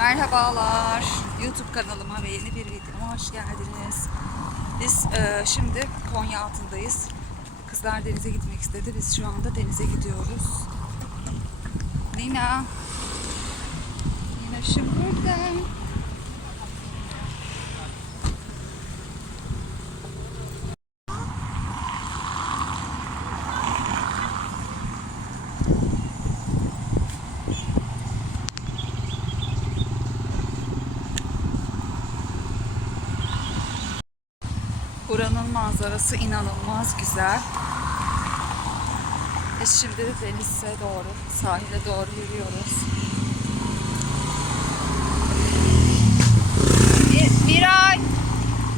Merhabalar. YouTube kanalıma ve yeni bir videoma hoş geldiniz. Biz e, şimdi Konya altındayız. Kızlar denize gitmek istedi. Biz şu anda denize gidiyoruz. Lina. Lina şimdi burada. Manzarası inanılmaz güzel. Biz şimdi denize doğru, sahile doğru yürüyoruz. Mi- Miray,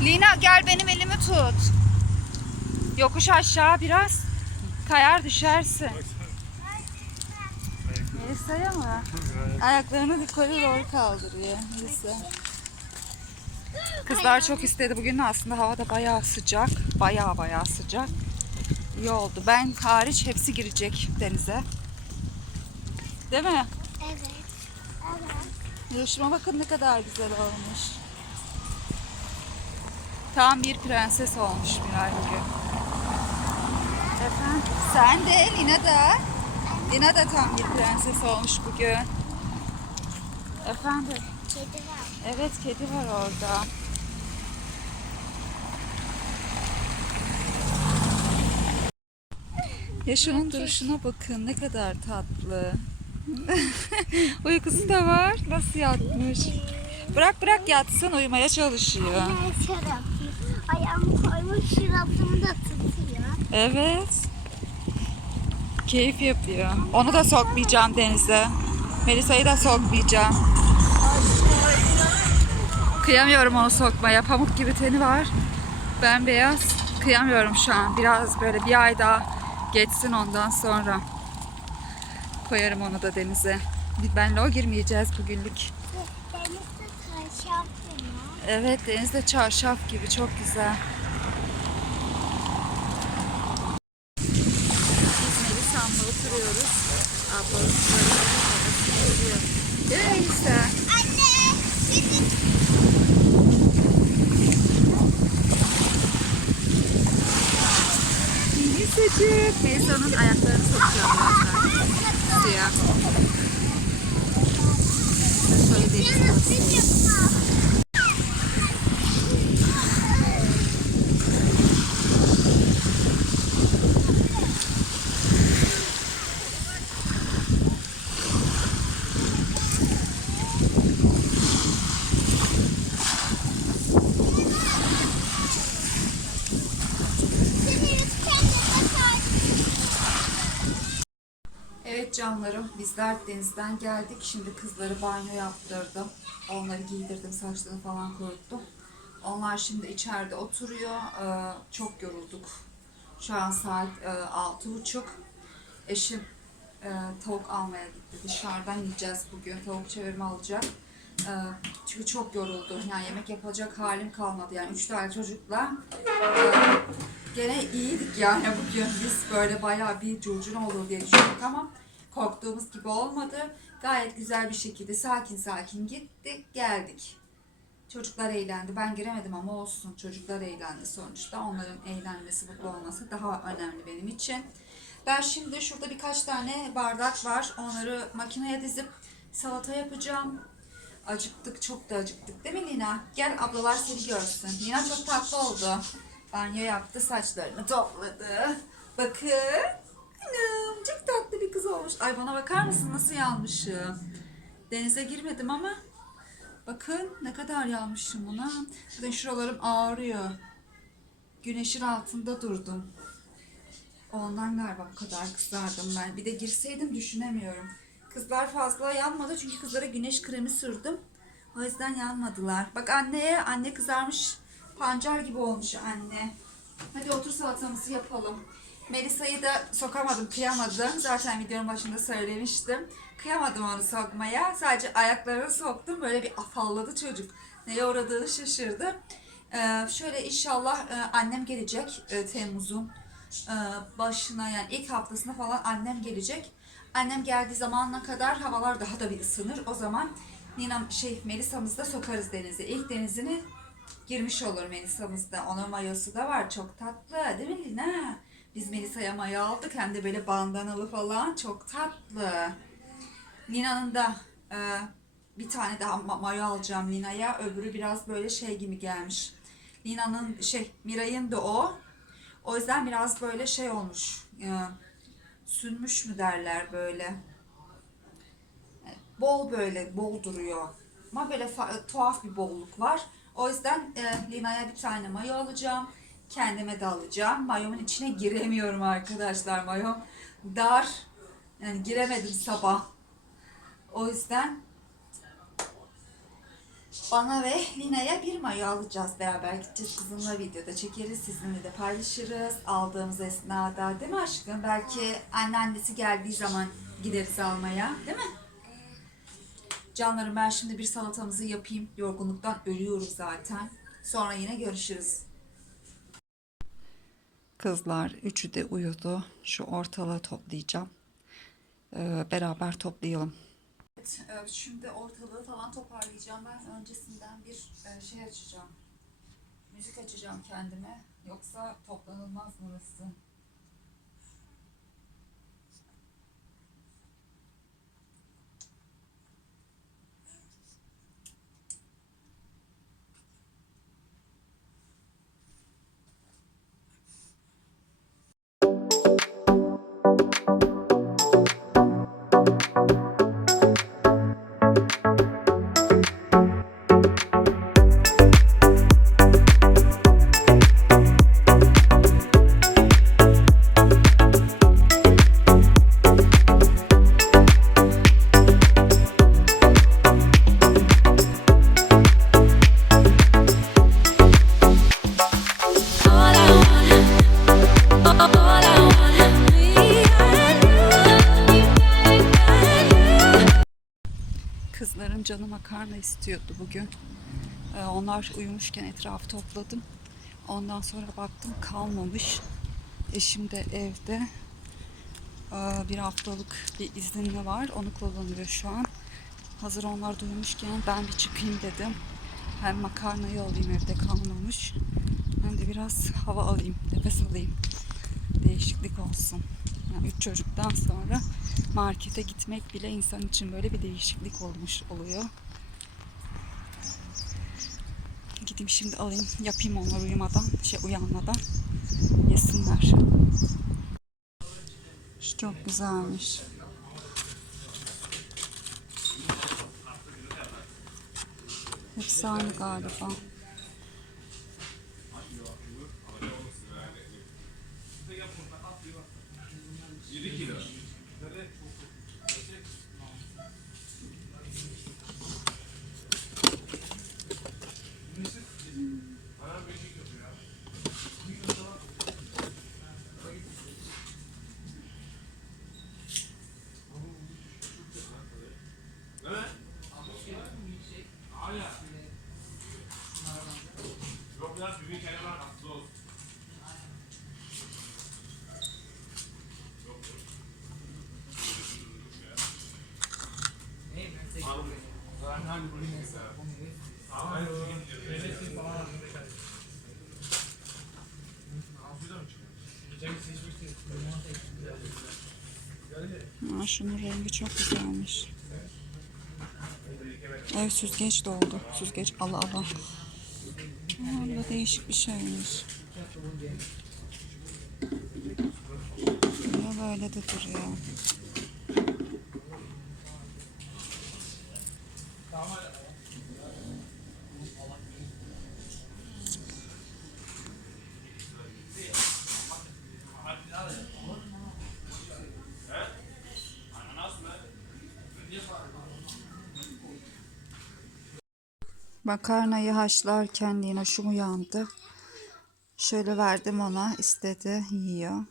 Lina gel benim elimi tut. Yokuş aşağı biraz. Kayar düşersin. Melisa'ya mı? Ayaklarını yukarı doğru kaldırıyor. Melisa. Kızlar çok istedi. Bugün aslında hava da bayağı sıcak. Bayağı bayağı sıcak. İyi oldu. Ben hariç hepsi girecek denize. Değil mi? Evet. Evet. Yarışma bakın ne kadar güzel olmuş. Tam bir prenses olmuş Miray bugün. Efendim? Sen de Lina da. Lina da tam bir prenses olmuş bugün. Efendim? Kedi var. Evet kedi var orada. Ya şunun duruşuna bakın ne kadar tatlı. Uykusu da var. Nasıl yatmış? Bırak bırak yatsın uyumaya çalışıyor. Şarap. Ayağımı koymuş şarapımı da tutuyor. Evet. Keyif yapıyor. Onu da sokmayacağım denize. Melisa'yı da sokmayacağım. Kıyamıyorum onu sokmaya. Pamuk gibi teni var. Ben beyaz. Kıyamıyorum şu an. Biraz böyle bir ay daha geçsin ondan sonra. Koyarım onu da denize. Benle o girmeyeceğiz bugünlük. Denizde taş yapmıyor. Evet denizde çarşaf gibi çok güzel. Biz Melisa'mla oturuyoruz. Ablası böyle babası yazıyor. Değil mi? Anne! Gidin. Melisa'cık. Melisa'nın ayaklarını sokuyor. Suya. Şöyle deniz Evet canlarım bizler denizden geldik. Şimdi kızları banyo yaptırdım. Onları giydirdim, saçlarını falan kuruttum. Onlar şimdi içeride oturuyor. Ee, çok yorulduk. Şu an saat e, altı buçuk. Eşim e, tavuk almaya gitti. Dışarıdan yiyeceğiz bugün. Tavuk çevirme alacak. Ee, çünkü çok yoruldum. Yani yemek yapacak halim kalmadı. Yani üç tane çocukla e, gene iyiydik yani bugün. Biz böyle bayağı bir curcun olur diye düşündük ama korktuğumuz gibi olmadı. Gayet güzel bir şekilde sakin sakin gittik geldik. Çocuklar eğlendi. Ben giremedim ama olsun. Çocuklar eğlendi sonuçta. Onların eğlenmesi, mutlu olması daha önemli benim için. Ben şimdi şurada birkaç tane bardak var. Onları makineye dizip salata yapacağım. Acıktık, çok da acıktık değil mi Lina? Gel ablalar seni görsün. Lina çok tatlı oldu. Banyo yaptı, saçlarını topladı. Bakın. Anam, çok tatlı bir kız olmuş. Ay bana bakar mısın nasıl yanmışım? Denize girmedim ama bakın ne kadar yanmışım buna. Zaten şuralarım ağrıyor. Güneşin altında durdum. Ondan galiba bu kadar kızardım ben. Bir de girseydim düşünemiyorum. Kızlar fazla yanmadı çünkü kızlara güneş kremi sürdüm. O yüzden yanmadılar. Bak anneye, anne kızarmış pancar gibi olmuş anne. Hadi otur salatamızı yapalım. Melisa'yı da sokamadım, kıyamadım. Zaten videonun başında söylemiştim. Kıyamadım onu sokmaya. Sadece ayaklarını soktum. Böyle bir afalladı çocuk. Neye uğradığını şaşırdı. Ee, şöyle inşallah e, annem gelecek e, Temmuz'un e, başına yani ilk haftasına falan annem gelecek. Annem geldiği zamana kadar havalar daha da bir ısınır. O zaman Nina şey Melisa'mızı da sokarız denize. İlk denizini girmiş olur Melisa'mız da. Onun mayosu da var. Çok tatlı değil mi Lina? Biz Melisa'ya mayo aldık. Hem de böyle bandanalı falan. Çok tatlı. Nina'nın da e, bir tane daha ma- mayo alacağım Lina'ya. Öbürü biraz böyle şey gibi gelmiş. Lina'nın şey Miray'ın da o. O yüzden biraz böyle şey olmuş. E, sünmüş mü derler böyle. Bol böyle bol duruyor. Ama böyle tuhaf bir bolluk var. O yüzden e, Lina'ya bir tane mayo alacağım. Kendime de alacağım. Mayomun içine giremiyorum arkadaşlar. Mayom dar. Yani giremedim sabah. O yüzden bana ve Lina'ya bir mayo alacağız. Beraber gideceğiz. Kızımla videoda çekeriz. Sizinle de paylaşırız. Aldığımız esnada değil mi aşkım? Belki anneannesi geldiği zaman gideriz almaya. Değil mi? Canlarım ben şimdi bir salatamızı yapayım. Yorgunluktan ölüyorum zaten. Sonra yine görüşürüz. Kızlar üçü de uyudu. Şu ortalığı toplayacağım. Ee, beraber toplayalım. Evet, e, şimdi ortalığı falan toparlayacağım. Ben öncesinden bir e, şey açacağım. Müzik açacağım kendime. Yoksa toplanılmaz burası. Makarna istiyordu bugün. Ee, onlar uyumuşken etrafı topladım. Ondan sonra baktım kalmamış. Eşim de evde. Ee, bir haftalık bir izinli var. Onu kullanıyor şu an. Hazır onlar da uyumuşken ben bir çıkayım dedim. Hem makarnayı alayım evde kalmamış. Hem de biraz hava alayım, nefes alayım. Değişiklik olsun. Yani üç çocuktan sonra markete gitmek bile insan için böyle bir değişiklik olmuş oluyor. Gideyim şimdi alayım, yapayım onları uyumadan, şey uyanmadan yesinler. Şu çok güzelmiş. Hepsi aynı galiba. Aa, şunun rengi çok güzelmiş. Evet süzgeç doldu. Süzgeç ala ala. Da değişik bir şeymiş. Ya böyle de duruyor. Makarnayı haşlarken yine şu uyandı. Şöyle verdim ona istedi yiyor.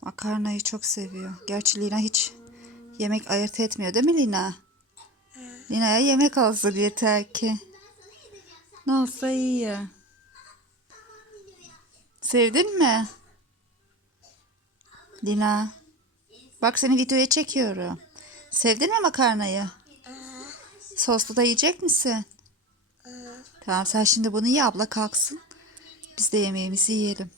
Makarnayı çok seviyor. Gerçi Lina hiç yemek ayırt etmiyor değil mi Lina? Lina'ya yemek olsun yeter ki. Ne olsa iyi. Sevdin mi? Lina. Bak seni videoya çekiyorum. Sevdin mi makarnayı? Soslu da yiyecek misin? Tamam sen şimdi bunu ye abla kalksın. Biz de yemeğimizi yiyelim.